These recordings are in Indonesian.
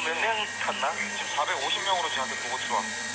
몇 명 탔나? 지금 450명으로 저한테 보고 들어왔어.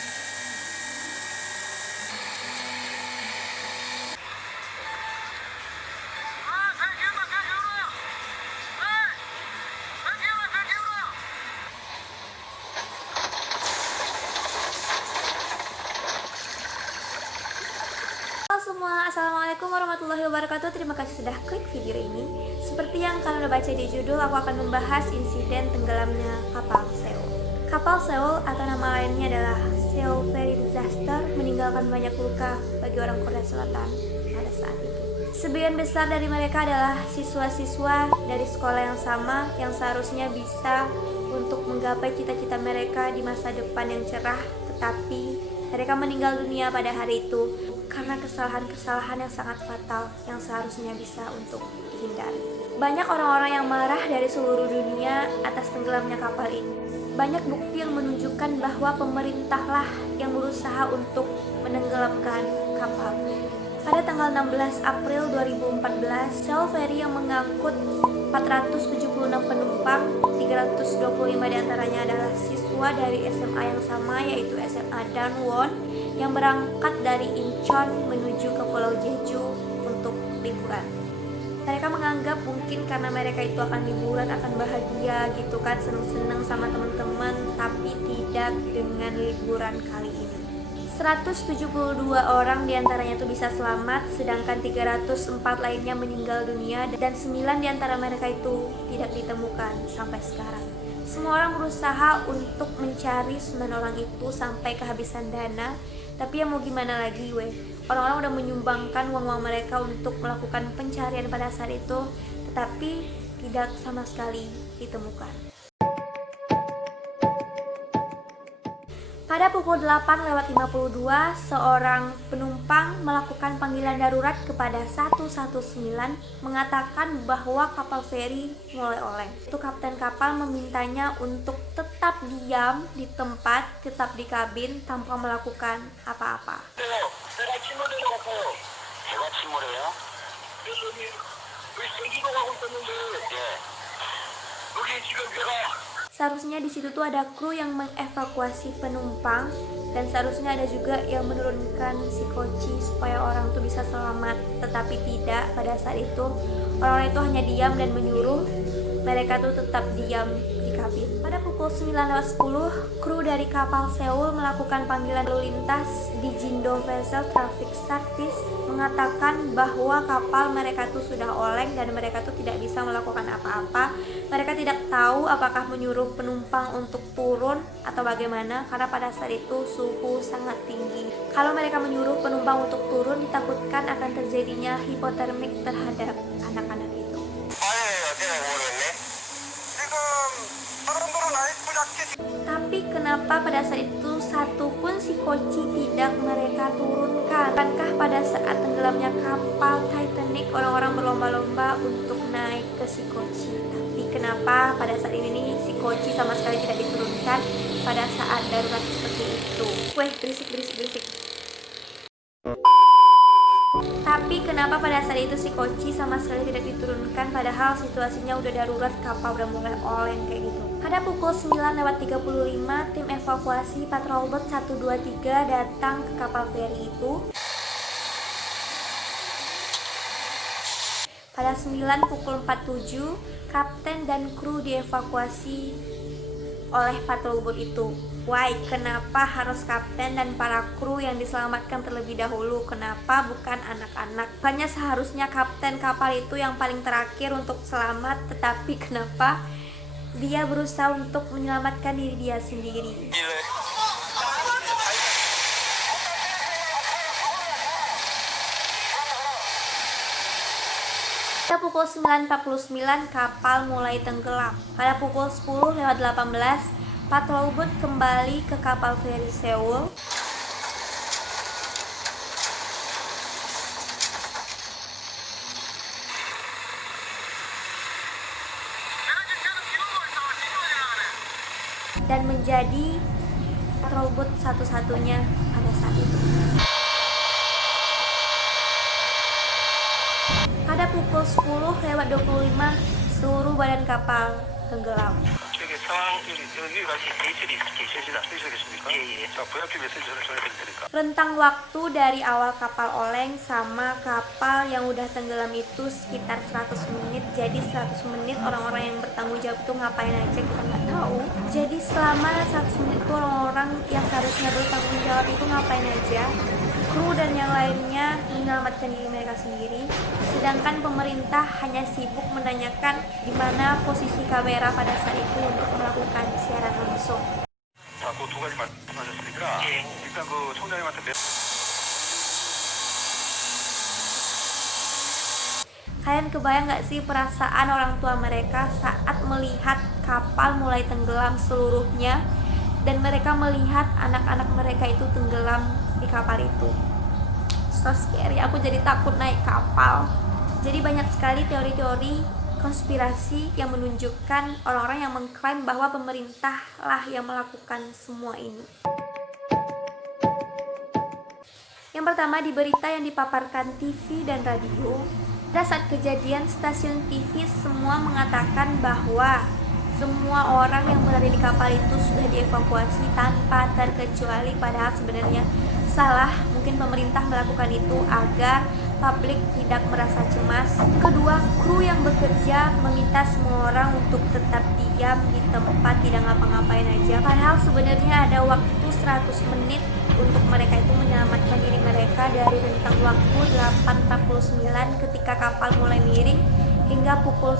Halo semua, assalamualaikum warahmatullahi wabarakatuh. Terima kasih sudah klik video ini. Seperti yang kalian udah baca di judul, aku akan membahas insiden tenggelamnya kapal Seoul. Kapal Seoul atau nama lainnya adalah Seoul Ferry Disaster meninggalkan banyak luka bagi orang Korea Selatan pada saat itu. Sebagian besar dari mereka adalah siswa-siswa dari sekolah yang sama yang seharusnya bisa untuk menggapai cita-cita mereka di masa depan yang cerah, tetapi mereka meninggal dunia pada hari itu karena kesalahan-kesalahan yang sangat fatal yang seharusnya bisa untuk dihindari. Banyak orang-orang yang marah dari seluruh dunia atas tenggelamnya kapal ini. Banyak bukti yang menunjukkan bahwa pemerintahlah yang berusaha untuk menenggelamkan kapal feri. Pada tanggal 16 April 2014, Seoul Ferry yang mengangkut 476 penumpang, 325 diantaranya adalah siswa dari SMA yang sama, yaitu SMA Danwon, yang berangkat dari Incheon menuju ke Pulau Jeju untuk liburan. Mereka menganggap mungkin karena mereka itu akan liburan, akan bahagia gitu kan, seneng-seneng sama teman-teman, tapi tidak dengan liburan kali ini. 172 orang diantaranya itu bisa selamat, sedangkan 304 lainnya meninggal dunia dan 9 diantara mereka itu tidak ditemukan sampai sekarang. Semua orang berusaha untuk mencari 9 orang itu sampai kehabisan dana, tapi ya mau gimana lagi weh. Orang-orang udah menyumbangkan uang-uang mereka untuk melakukan pencarian pada saat itu, tetapi tidak sama sekali ditemukan. Pada pukul 8:52, seorang penumpang melakukan panggilan darurat kepada 119 mengatakan bahwa kapal feri mulai oleng. Itu kapten kapal memintanya untuk tetap diam di tempat, tetap di kabin tanpa melakukan apa-apa. 내가 침몰되는 것 같아요. 제가 침몰해요? 여기 전기가 가고 있었는데, 예. 여기 지금 제가 Seharusnya di situ tuh ada kru yang mengevakuasi penumpang dan seharusnya ada juga yang menurunkan si koci supaya orang tuh bisa selamat, tetapi tidak. Pada saat itu orang-orang itu hanya diam dan menyuruh mereka tuh tetap diam di kabin. Pada pukul 9:10, kru dari kapal Seoul melakukan panggilan lalu lintas di Jindo Vessel Traffic Service mengatakan bahwa kapal mereka tuh sudah oleng dan mereka tuh tidak bisa melakukan apa-apa. Mereka tidak tahu apakah menyuruh penumpang untuk turun atau bagaimana, karena pada saat itu suhu sangat tinggi. Kalau mereka menyuruh penumpang untuk turun, ditakutkan akan terjadinya hipotermik terhadap anak-anak itu. Tapi kenapa pada saat itu satupun si koci tidak mereka turunkan? Bukankah pada saat tenggelamnya kapal Titanic orang-orang berlomba-lomba untuk naik ke si koci? Tapi kenapa pada saat ini si koci sama sekali tidak diturunkan pada saat darurat seperti itu? Weh, berisik. Tapi kenapa pada saat itu si koci sama sekali tidak diturunkan padahal situasinya udah darurat, kapal udah mulai oleng kayak gitu. Pada pukul 9:35, tim evakuasi Patrol Boat 123 datang ke kapal feri itu. Pada 9:47, kapten dan kru dievakuasi oleh patrol boat itu. Why? Kenapa harus kapten dan para kru yang diselamatkan terlebih dahulu? Kenapa bukan anak-anak? Hanya seharusnya kapten kapal itu yang paling terakhir untuk selamat, tetapi kenapa dia berusaha untuk menyelamatkan diri dia sendiri? Pada pukul 9:49 kapal mulai tenggelam. Pada pukul 10:18 patrol boat kembali ke kapal feri Seoul. Dan menjadi patrol boat satu-satunya pada saat itu. Pada pukul 10:25 seluruh badan kapal tenggelam. 상황 여기 같이 대출이 계십니까? 예. 자, VIQ 메시지를 전해드릴 테니까. Rentang waktu dari awal kapal oleng sama kapal yang udah tenggelam itu sekitar 100 menit. Jadi 100 menit orang-orang yang bertanggung jawab itu ngapain aja kita nggak tahu. Jadi selama 100 menit itu orang-orang yang seharusnya bertanggung jawab itu ngapain aja. Kru dan yang lainnya menyelamatkan diri mereka sendiri. Sedangkan pemerintah hanya sibuk menanyakan di mana posisi kamera pada saat itu untuk melakukan siaran langsung. 자, 그 두 가지 말씀하셨으니까 예. 일단 그 총장님한테 Kalian kebayang gak sih perasaan orang tua mereka saat melihat kapal mulai tenggelam seluruhnya dan mereka melihat anak-anak mereka itu tenggelam di kapal itu. So scary, aku jadi takut naik kapal. Jadi banyak sekali teori-teori konspirasi yang menunjukkan orang-orang yang mengklaim bahwa pemerintah lah yang melakukan semua ini. Yang pertama, di berita yang dipaparkan TV dan radio, pada saat kejadian stasiun TV semua mengatakan bahwa semua orang yang berada di kapal itu sudah dievakuasi tanpa terkecuali, padahal sebenarnya salah. Mungkin pemerintah melakukan itu agar publik tidak merasa cemas. Kedua, kru yang bekerja meminta semua orang untuk tetap diam di tempat, tidak ngapa-ngapain aja. Padahal sebenarnya ada waktu 100 menit untuk mereka itu menyelamatkan diri mereka dari rentang waktu 8.49 ketika kapal mulai miring hingga pukul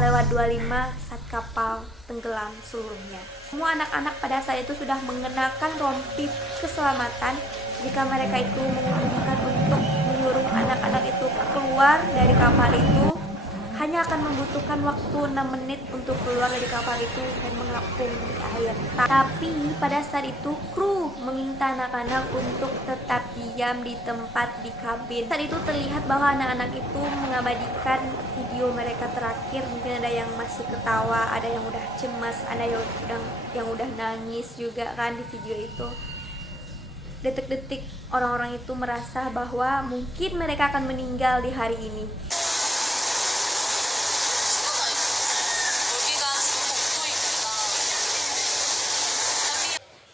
10:25 saat kapal tenggelam seluruhnya. Semua anak-anak pada saat itu sudah mengenakan rompi keselamatan. Jika mereka itu mengumumkan untuk menyuruh anak-anak itu keluar dari kapal itu, hanya akan membutuhkan waktu 6 menit untuk keluar dari kapal itu dan mengapung di air. Tapi pada saat itu kru meminta anak-anak untuk tetap diam di tempat di kabin. Saat itu terlihat bahwa anak-anak itu mengabadikan video mereka terakhir. Mungkin ada yang masih ketawa, ada yang udah cemas, ada yang udah nangis juga kan di video itu. Detik-detik orang-orang itu merasa bahwa mungkin mereka akan meninggal di hari ini.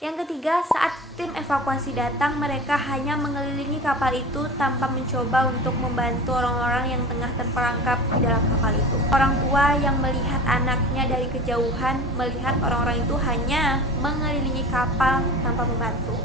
Yang ketiga, saat tim evakuasi datang, mereka hanya mengelilingi kapal itu tanpa mencoba untuk membantu orang-orang yang tengah terperangkap di dalam kapal itu. Orang tua yang melihat anaknya dari kejauhan melihat orang-orang itu hanya mengelilingi kapal tanpa membantu.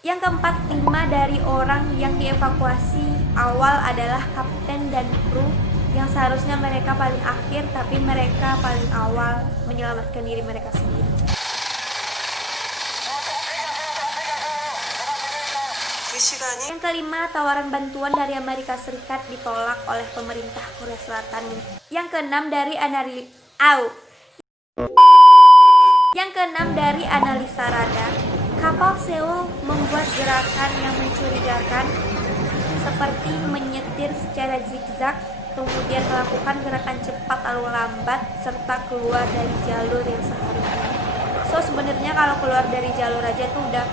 Yang keempat, 5 dari orang yang dievakuasi awal adalah kapten dan kru yang seharusnya mereka paling akhir, tapi mereka paling awal menyelamatkan diri mereka sendiri. Yang kelima, tawaran bantuan dari Amerika Serikat ditolak oleh pemerintah Korea Selatan. Yang keenam, dari analisa radar, kapal Seoul membuat gerakan yang mencurigakan seperti menyetir secara zigzag, kemudian melakukan gerakan cepat lalu lambat, serta keluar dari jalur yang seharusnya. So sebenarnya kalau keluar dari jalur aja tuh udah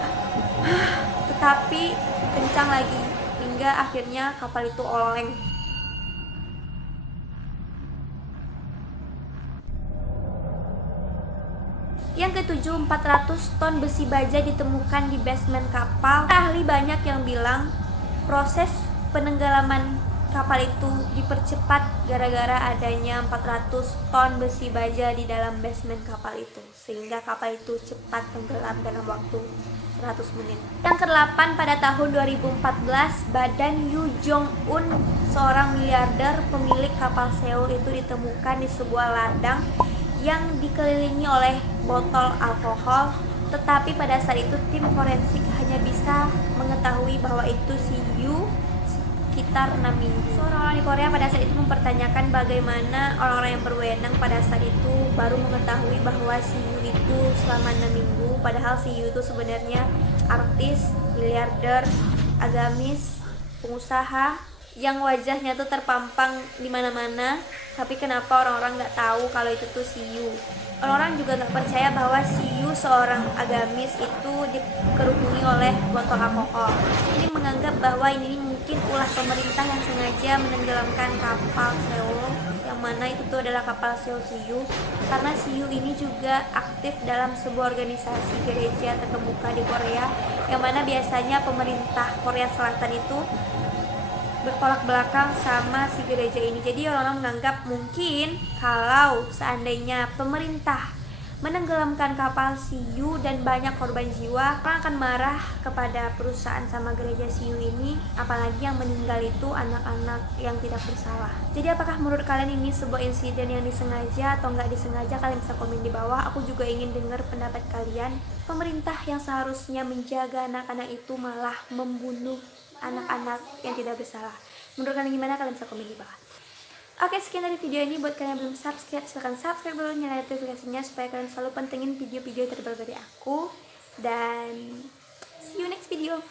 tetapi kencang lagi hingga akhirnya kapal itu oleng. Yang ketujuh, 400 ton besi baja ditemukan di basement kapal. Ahli banyak yang bilang proses penenggelaman kapal itu dipercepat gara-gara adanya 400 ton besi baja di dalam basement kapal itu, sehingga kapal itu cepat tenggelam dalam waktu 100 menit. Yang kedelapan, pada tahun 2014, badan Yoo Jong-un, seorang miliarder pemilik kapal Seoul itu ditemukan di sebuah ladang yang dikelilingi oleh botol alkohol, tetapi pada saat itu tim forensik hanya bisa mengetahui bahwa itu si Yoo sekitar 6 minggu. Orang-orang di Korea pada saat itu mempertanyakan bagaimana orang-orang yang berwenang pada saat itu baru mengetahui bahwa si Yoo itu selama 6 minggu, padahal si Yoo itu sebenarnya artis, miliarder, agamis, pengusaha yang wajahnya tuh terpampang di mana-mana, tapi kenapa orang-orang nggak tahu kalau itu tuh si Yoo? Orang-orang juga nggak percaya bahwa Siu, seorang agamis, itu dikerubungi oleh botol alkohol. Ini menganggap bahwa ini mungkin ulah pemerintah yang sengaja menenggelamkan kapal Seoul, yang mana itu tuh adalah kapal Seoul Siu, karena Siu ini juga aktif dalam sebuah organisasi gereja terkemuka di Korea, yang mana biasanya pemerintah Korea Selatan itu bertolak belakang sama si gereja ini. Jadi orang-orang menganggap mungkin kalau seandainya pemerintah menenggelamkan kapal Siu dan banyak korban jiwa, orang akan marah kepada perusahaan sama gereja Siu ini, apalagi yang meninggal itu anak-anak yang tidak bersalah. Jadi apakah menurut kalian ini sebuah insiden yang disengaja atau nggak disengaja? Kalian bisa komen di bawah. Aku juga ingin dengar pendapat kalian. Pemerintah yang seharusnya menjaga anak-anak itu malah membunuh anak-anak yang tidak bersalah. Menurut kalian gimana? Kalian bisa komen di bawah. Oke, sekian dari video ini. Buat kalian yang belum subscribe, silahkan subscribe dulu, nyalain notifikasinya supaya kalian selalu pantengin video-video terbaru dari aku. Dan see you next video.